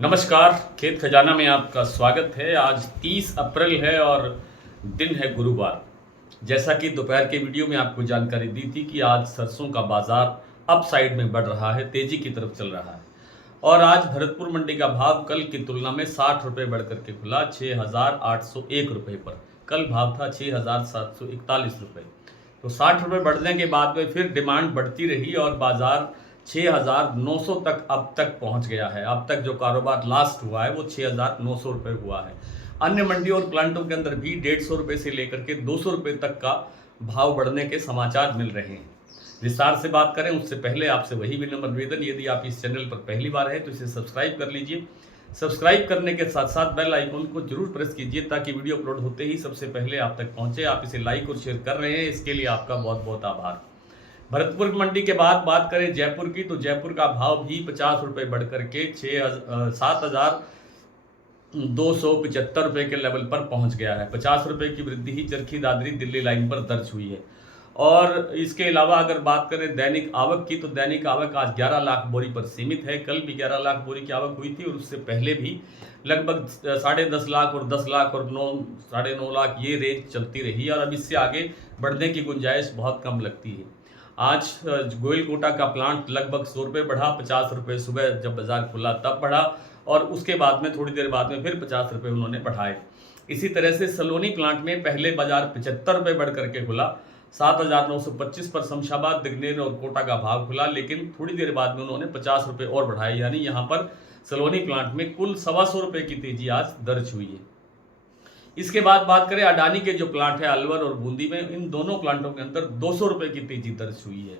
नमस्कार, खेत खजाना में आपका स्वागत है। आज 30 अप्रैल है और दिन है गुरुवार। जैसा कि दोपहर के वीडियो में आपको जानकारी दी थी कि आज सरसों का बाजार अप साइड में बढ़ रहा है, तेजी की तरफ चल रहा है। और आज भरतपुर मंडी का भाव कल की तुलना में 60 रुपये बढ़ करके खुला 6,801 रुपये पर। कल भाव था 6,741 रुपये। तो 60 रुपये बढ़ने के बाद में फिर डिमांड बढ़ती रही और बाजार 6,900 तक अब तक पहुंच गया है। अब तक जो कारोबार लास्ट हुआ है वो 6,900 रुपये हुआ है। अन्य मंडियों और प्लांटों के अंदर भी 150 रुपये से लेकर के 200 रुपये तक का भाव बढ़ने के समाचार मिल रहे हैं। विस्तार से बात करें उससे पहले आपसे वही विनम्र निवेदन, यदि आप इस चैनल पर पहली बार है तो इसे सब्सक्राइब कर लीजिए। सब्सक्राइब करने के साथ साथ बेल आइकन को जरूर प्रेस कीजिए ताकि वीडियो अपलोड होते ही सबसे पहले आप तक पहुंचे। आप इसे लाइक और शेयर कर रहे हैं, इसके लिए आपका बहुत बहुत आभार। भरतपुर मंडी के बाद बात करें जयपुर की, तो जयपुर का भाव भी 50 रुपये बढ़ करके 7,275 रुपये के लेवल पर पहुंच गया है। 50 रुपये की वृद्धि ही चरखी दादरी दिल्ली लाइन पर दर्ज हुई है। और इसके अलावा अगर बात करें दैनिक आवक की, तो दैनिक आवक आज 11 लाख बोरी पर सीमित है। कल भी 11 लाख बोरी की आवक हुई थी और उससे पहले भी लगभग 10.5 लाख और 10 लाख और 9-9.5 लाख ये रेंज चलती रही और अब इससे आगे बढ़ने की गुंजाइश बहुत कम लगती है। आज गोयलकोटा का प्लांट लगभग 100 रुपये बढ़ा, 50 रुपये सुबह जब बाजार खुला तब बढ़ा और उसके बाद में थोड़ी देर बाद में फिर 50 रुपये उन्होंने बढ़ाए। इसी तरह से सलोनी प्लांट में पहले बाजार 75 रुपये बढ़ करके खुला, 7,925 पर शमशाबाद, दिग्नेर और कोटा का भाव खुला, लेकिन थोड़ी देर बाद में उन्होंने 50 रुपये और बढ़ाए। यानी यहाँ पर सलोनी प्लांट में कुल 125 रुपये की तेजी आज दर्ज हुई है। इसके बाद बात करें अडानी के जो प्लांट है अलवर और बूंदी में, इन दोनों प्लांटों के अंदर 200 रुपये की तेजी दर्ज हुई है।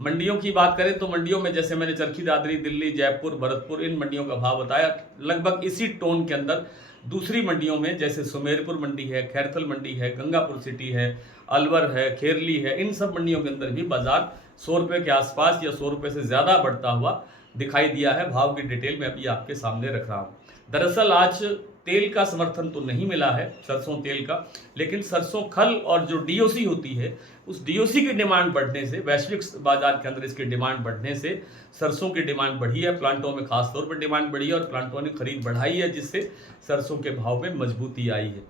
मंडियों की बात करें तो मंडियों में जैसे मैंने चरखी दादरी, दिल्ली, जयपुर, भरतपुर, इन मंडियों का भाव बताया, लगभग इसी टोन के अंदर दूसरी मंडियों में जैसे सुमेरपुर मंडी है, खैरथल मंडी है, गंगापुर सिटी है, अलवर है, खेरली है, इन सब मंडियों के अंदर भी बाजार 100 रुपये के आसपास या 100 रुपये से ज़्यादा बढ़ता हुआ दिखाई दिया है। भाव की डिटेल मैं अभी आपके सामने रख रहा हूँ। दरअसल आज तेल का समर्थन तो नहीं मिला है, सरसों तेल का, लेकिन सरसों खल और जो डीओसी होती है उस डीओसी की डिमांड बढ़ने से, वैश्विक बाजार के अंदर इसकी डिमांड बढ़ने से सरसों की डिमांड बढ़ी है। प्लांटों में खास तौर पर डिमांड बढ़ी है और प्लांटों ने खरीद बढ़ाई है, जिससे सरसों के भाव में मजबूती आई है।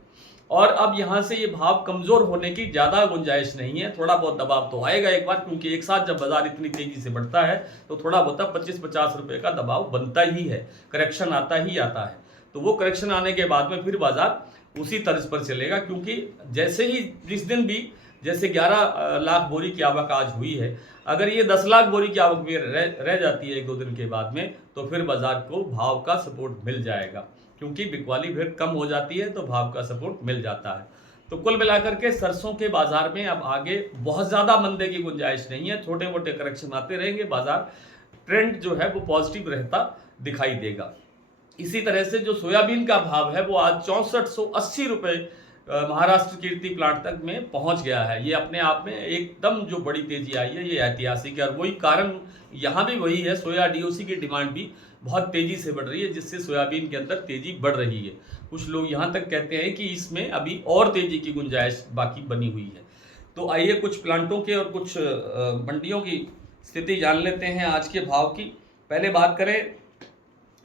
और अब यहाँ से ये भाव कमजोर होने की ज़्यादा गुंजाइश नहीं है। थोड़ा बहुत दबाव तो आएगा एक बार, क्योंकि एक साथ जब बाजार इतनी तेजी से बढ़ता है तो थोड़ा बहुत 25-50 रुपये का दबाव बनता ही है, करेक्शन आता ही आता है। तो वो करेक्शन आने के बाद में फिर बाजार उसी तर्ज पर चलेगा, क्योंकि जैसे ही जिस दिन भी जैसे 11 लाख बोरी की आवक आज हुई है, अगर ये 10 लाख बोरी की आवक भी रह जाती है 1-2 दिन के बाद में, तो फिर बाजार को भाव का सपोर्ट मिल जाएगा, क्योंकि बिकवाली फिर कम हो जाती है तो भाव का सपोर्ट मिल जाता है। तो कुल मिलाकर के सरसों के बाजार में अब आगे बहुत ज़्यादा मंदे की गुंजाइश नहीं है। छोटे मोटे करेक्शन आते रहेंगे, बाजार ट्रेंड जो है वो पॉजिटिव रहता दिखाई देगा। इसी तरह से जो सोयाबीन का भाव है वो आज 6480 रुपये महाराष्ट्र कीर्ति प्लांट तक में पहुंच गया है। ये अपने आप में एकदम जो बड़ी तेजी आई है ये ऐतिहासिक है और वही कारण यहाँ भी वही है, सोया डीओसी की डिमांड भी बहुत तेजी से बढ़ रही है, जिससे सोयाबीन के अंदर तेजी बढ़ रही है। कुछ लोग यहाँ तक कहते हैं कि इसमें अभी और तेजी की गुंजाइश बाकी बनी हुई है। तो आइए कुछ प्लांटों के और कुछ मंडियों की स्थिति जान लेते हैं आज के भाव की। पहले बात करें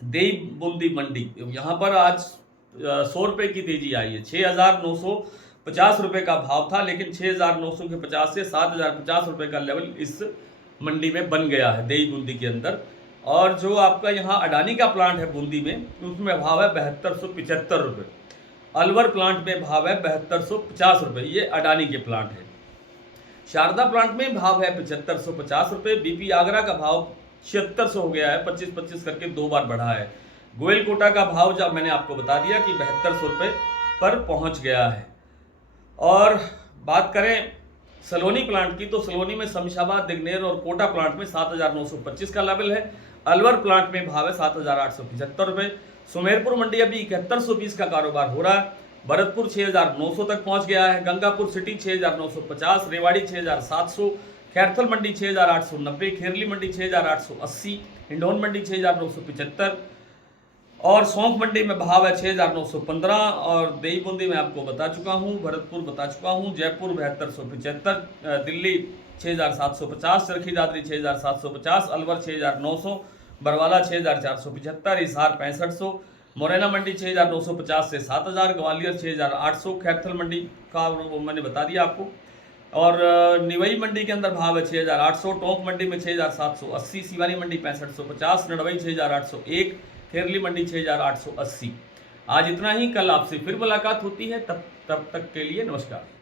देई बूंदी मंडी, यहाँ पर आज 100 रुपये की तेजी आई है। 6,950 रुपये का भाव था, लेकिन 6,950 से 7,050 रुपये का लेवल इस मंडी में बन गया है देई बूंदी के अंदर। और जो आपका यहाँ अडानी का प्लांट है बूंदी में, उसमें भाव है 7275 रुपये। अलवर प्लांट में भाव है 7250 रुपये, ये अडानी के प्लांट है। शारदा प्लांट में भाव है 7550 रुपये। बीपी आगरा का भाव 7600 हो गया है, 25-25 करके 2 बार बढ़ा है। गोयलकोटा का भाव जब मैंने आपको बता दिया कि 7200 रुपये पर पहुंच गया है। और बात करें सलोनी प्लांट की, तो सलोनी में शमशाबाद, दिग्नेर और कोटा प्लांट में 7,925 का लेवल है। अलवर प्लांट में भाव है 7,875 रुपये। सुमेरपुर मंडी अभी 7120 का कारोबार हो रहा है। भरतपुर 6,900 तक पहुंच गया है। गंगापुर सिटी 6,950, रेवाड़ी 6,700, खैरथल मंडी 6,890, खेरली मंडी 6,880, हिंडौन मंडी 6,975 और सौंफ मंडी में भाव है 6,915। और देई बूंदी में आपको बता चुका हूँ, भरतपुर बता चुका हूँ, जयपुर 7275, दिल्ली 6,750, चरखी दादरी 6,750, अलवर 6,900, बरवाला 6,475, हिसार 6500, मुरैना मंडी 6,950 से 7,000, ग्वालियर 6,800, खैरथल मंडी का वो मैंने बता दिया आपको। और निवई मंडी के अंदर भाव है 6,800, टोंक मंडी में 6,780, सिवानी मंडी 6550, नड़वई 6,801, खेरली मंडी 6,880। आज इतना ही, कल आपसे फिर मुलाकात होती है, तब तक के लिए नमस्कार।